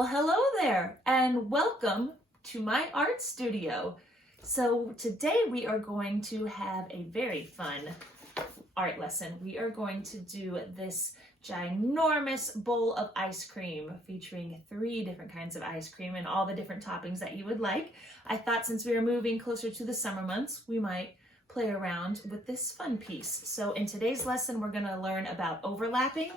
Well, hello there and welcome to my art studio. So today we are going to have a very fun art lesson. We are going to do this ginormous bowl of ice cream featuring 3 different kinds of ice cream and all the different toppings that you would like. I thought since we are moving closer to the summer months, we might play around with this fun piece. So in today's lesson, we're going to learn about overlapping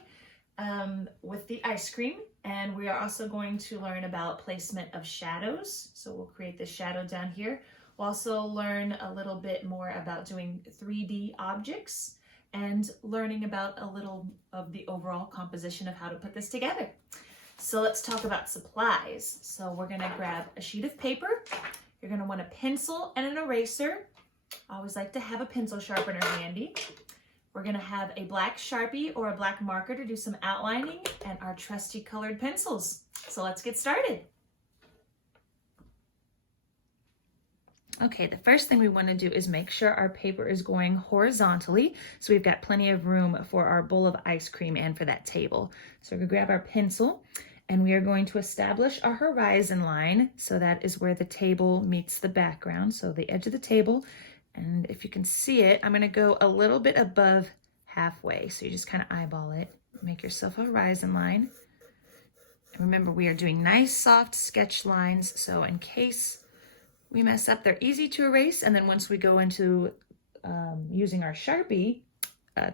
with the ice cream, and we are also going to learn about placement of shadows. So we'll create this shadow down here. We'll also learn a little bit more about doing 3D objects and learning about a little of the overall composition of how to put this together. So let's talk about supplies. So we're going to grab a sheet of paper. You're going to want a pencil and an eraser. I always like to have a pencil sharpener handy. We're going to have a black Sharpie or a black marker to do some outlining and our trusty colored pencils. So let's get started. Okay, the first thing we want to do is make sure our paper is going horizontally so we've got plenty of room for our bowl of ice cream and for that table. So we're going to grab our pencil and we are going to establish our horizon line. So that is where the table meets the background, so the edge of the table. And if you can see it, I'm going to go a little bit above halfway. So you just kind of eyeball it. Make yourself a horizon line. And remember, we are doing nice, soft sketch lines. So in case we mess up, they're easy to erase. And then once we go into using our Sharpie,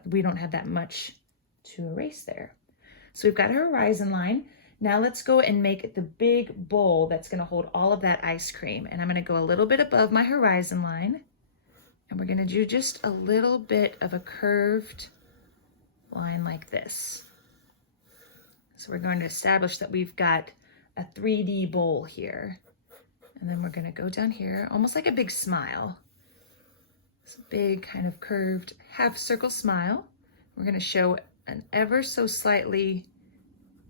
we don't have that much to erase there. So we've got our horizon line. Now let's go and make the big bowl that's going to hold all of that ice cream. And I'm going to go a little bit above my horizon line. And we're going to do just a little bit of a curved line like this. So we're going to establish that we've got a 3D bowl here. And then we're going to go down here, almost like a big smile. It's a big kind of curved half circle smile. We're going to show an ever so slightly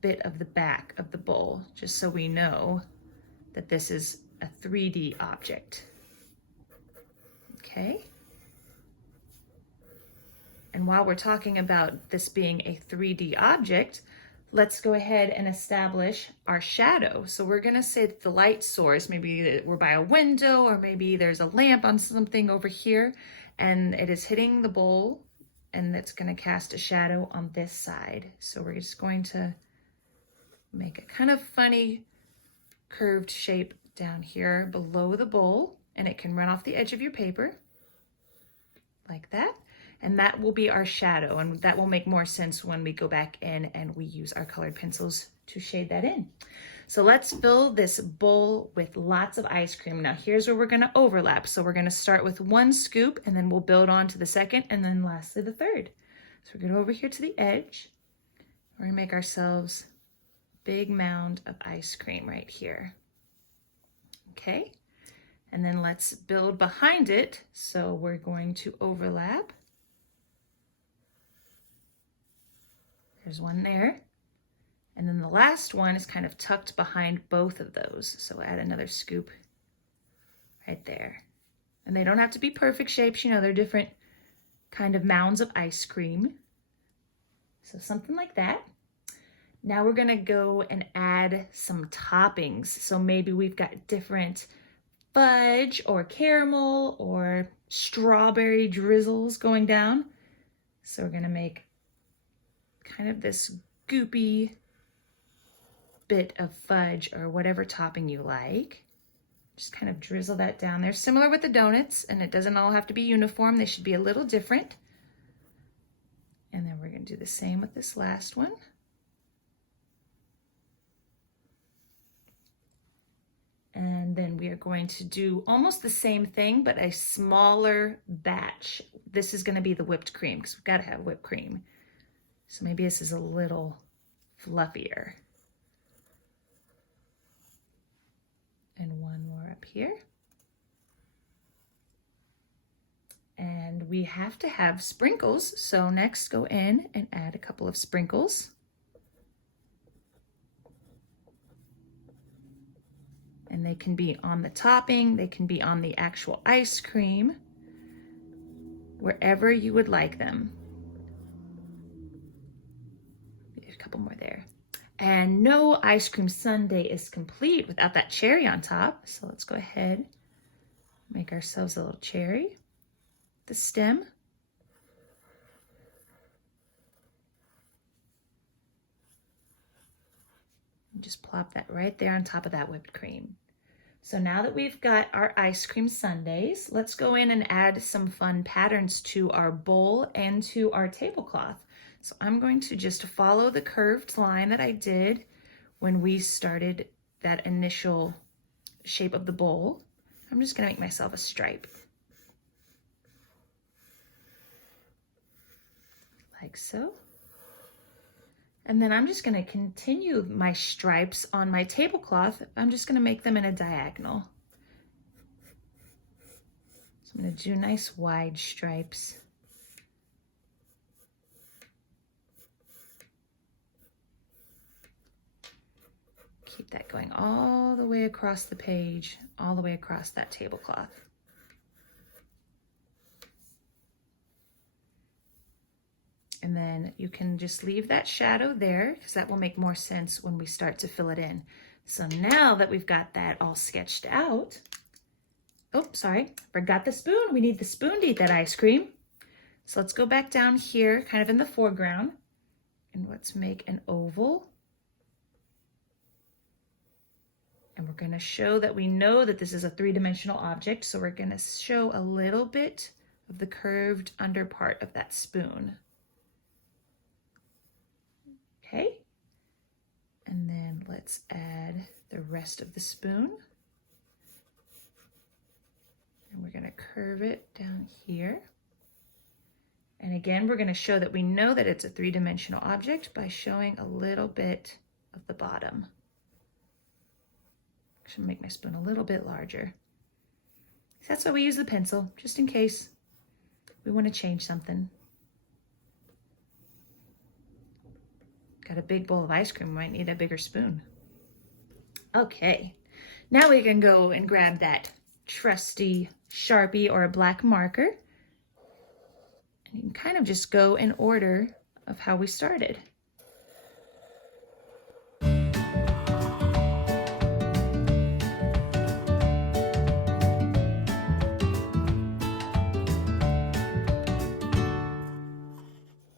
bit of the back of the bowl, just so we know that this is a 3D object. Okay. And while we're talking about this being a 3D object, let's go ahead and establish our shadow. So we're going to say that the light source, maybe we're by a window or maybe there's a lamp on something over here and it is hitting the bowl and it's going to cast a shadow on this side. So we're just going to make a kind of funny curved shape down here below the bowl, and it can run off the edge of your paper like that. And that will be our shadow, and that will make more sense when we go back in and we use our colored pencils to shade that in. So let's fill this bowl with lots of ice cream. Now here's where we're going to overlap. So we're going to start with 1 scoop and then we'll build on to the second and then lastly the third. So we're going to go over here to the edge. We're going to make ourselves a big mound of ice cream right here. Okay. And then let's build behind it. So we're going to overlap. There's one there. And then the last one is kind of tucked behind both of those. So add another scoop right there. And they don't have to be perfect shapes. You know, they're different kind of mounds of ice cream. So something like that. Now we're gonna go and add some toppings. So maybe we've got different fudge or caramel or strawberry drizzles going down. So we're gonna make kind of this goopy bit of fudge or whatever topping you like. Just kind of drizzle that down there. Similar with the donuts, and it doesn't all have to be uniform. They should be a little different. And then we're gonna do the same with this last one. And then we are going to do almost the same thing, but a smaller batch. This is gonna be the whipped cream because we've gotta have whipped cream. So maybe this is a little fluffier. And one more up here. And we have to have sprinkles. So next go in and add a couple of sprinkles. And they can be on the topping, they can be on the actual ice cream, wherever you would like them. A couple more there. And no ice cream sundae is complete without that cherry on top. So let's go ahead, make ourselves a little cherry, the stem. And just plop that right there on top of that whipped cream. So now that we've got our ice cream sundaes, let's go in and add some fun patterns to our bowl and to our tablecloth. So I'm going to just follow the curved line that I did when we started that initial shape of the bowl. I'm just gonna make myself a stripe. Like so. And then I'm just gonna continue my stripes on my tablecloth. I'm just gonna make them in a diagonal. So I'm gonna do nice wide stripes. Keep that going all the way across the page, all the way across that tablecloth. And then you can just leave that shadow there because that will make more sense when we start to fill it in. So now that we've got that all sketched out, oh, sorry, forgot the spoon. We need the spoon to eat that ice cream. So let's go back down here, kind of in the foreground, and let's make an oval. And we're gonna show that we know that this is a three-dimensional object, so we're gonna show a little bit of the curved under part of that spoon. Okay, and then let's add the rest of the spoon. And we're gonna curve it down here. And again, we're gonna show that we know that it's a three-dimensional object by showing a little bit of the bottom. Actually, make my spoon a little bit larger. That's why we use the pencil, just in case we wanna change something. Got a big bowl of ice cream, we might need a bigger spoon. Okay, now we can go and grab that trusty Sharpie or a black marker. And you can kind of just go in order of how we started.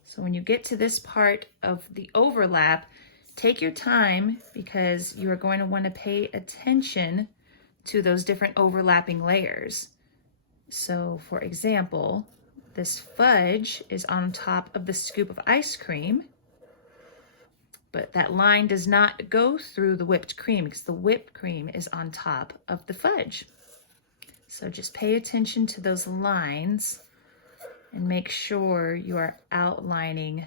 So when you get to this part of the overlap, take your time because you are going to want to pay attention to those different overlapping layers. So for example, this fudge is on top of the scoop of ice cream, but that line does not go through the whipped cream because the whipped cream is on top of the fudge. So just pay attention to those lines and make sure you are outlining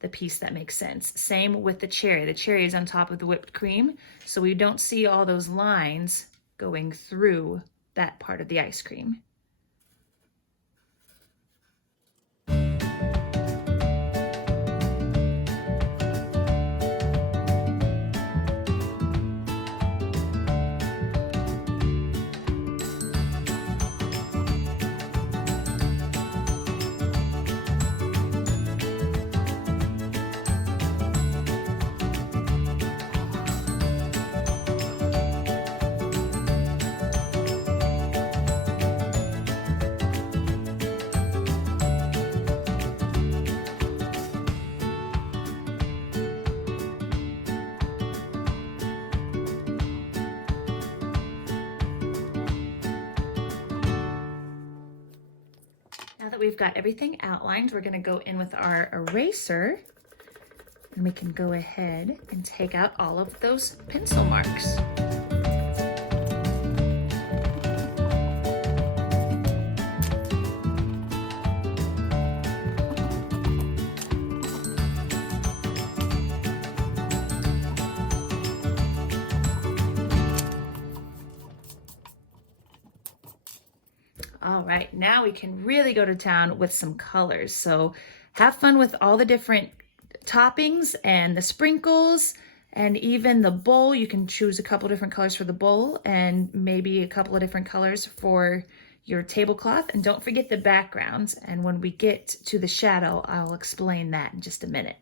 the piece that makes sense. Same with the cherry. The cherry is on top of the whipped cream, so we don't see all those lines going through that part of the ice cream. Now that we've got everything outlined, we're gonna go in with our eraser and we can go ahead and take out all of those pencil marks. All right, now we can really go to town with some colors. So have fun with all the different toppings and the sprinkles and even the bowl. You can choose a couple different colors for the bowl and maybe a couple of different colors for your tablecloth. And don't forget the backgrounds. And when we get to the shadow, I'll explain that in just a minute.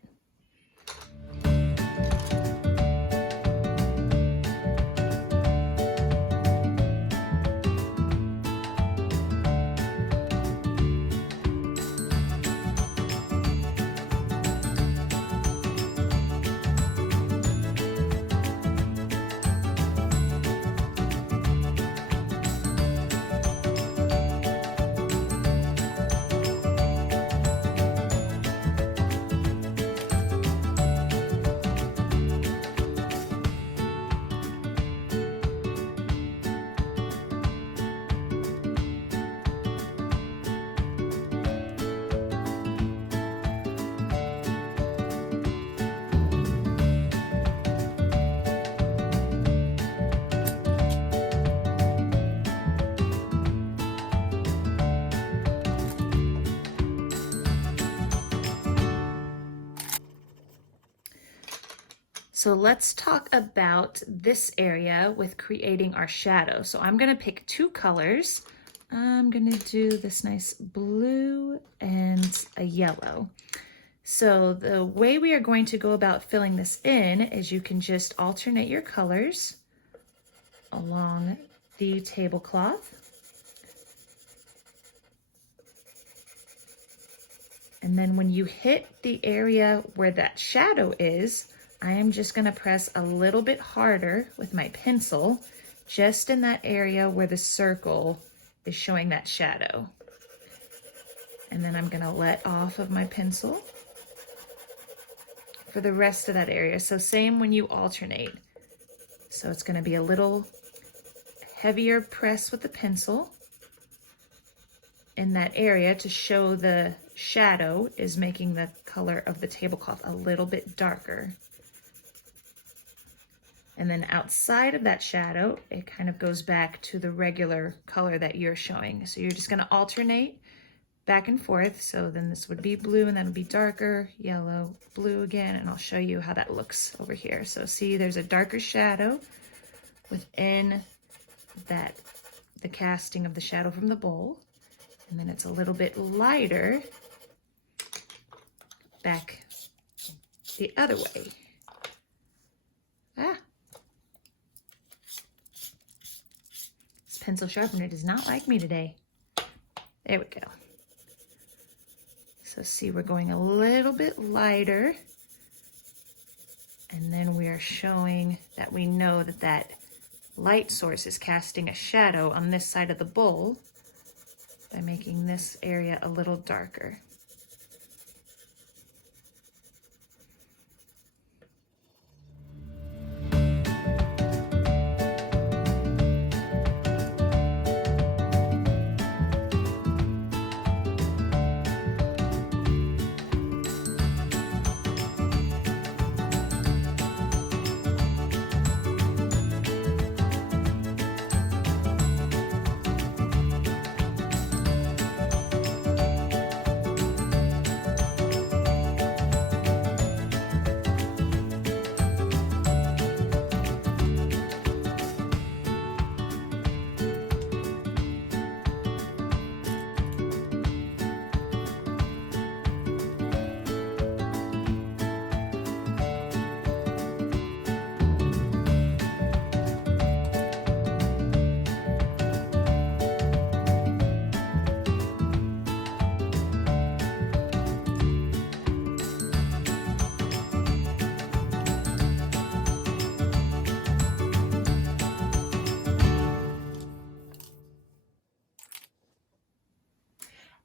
So let's talk about this area with creating our shadow. So I'm gonna pick two colors. I'm gonna do this nice blue and a yellow. So the way we are going to go about filling this in is you can just alternate your colors along the tablecloth. And then when you hit the area where that shadow is, I am just gonna press a little bit harder with my pencil, just in that area where the circle is showing that shadow. And then I'm gonna let off of my pencil for the rest of that area. So same when you alternate. So it's gonna be a little heavier press with the pencil in that area to show the shadow is making the color of the tablecloth a little bit darker. And then outside of that shadow, it kind of goes back to the regular color that you're showing. So you're just gonna alternate back and forth. So then this would be blue and then it'd be darker, yellow, blue again, and I'll show you how that looks over here. So see, there's a darker shadow within that, the casting of the shadow from the bowl. And then it's a little bit lighter back the other way. This pencil sharpener does not like me today. There we go. So see, we're going a little bit lighter. And then we are showing that we know that that light source is casting a shadow on this side of the bowl by making this area a little darker.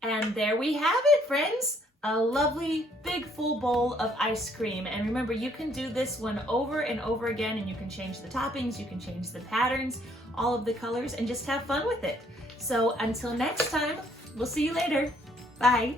And there we have it, friends. A lovely big full bowl of ice cream. And remember, you can do this one over and over again, and you can change the toppings, you can change the patterns, all of the colors, and just have fun with it. So until next time, we'll see you later. Bye.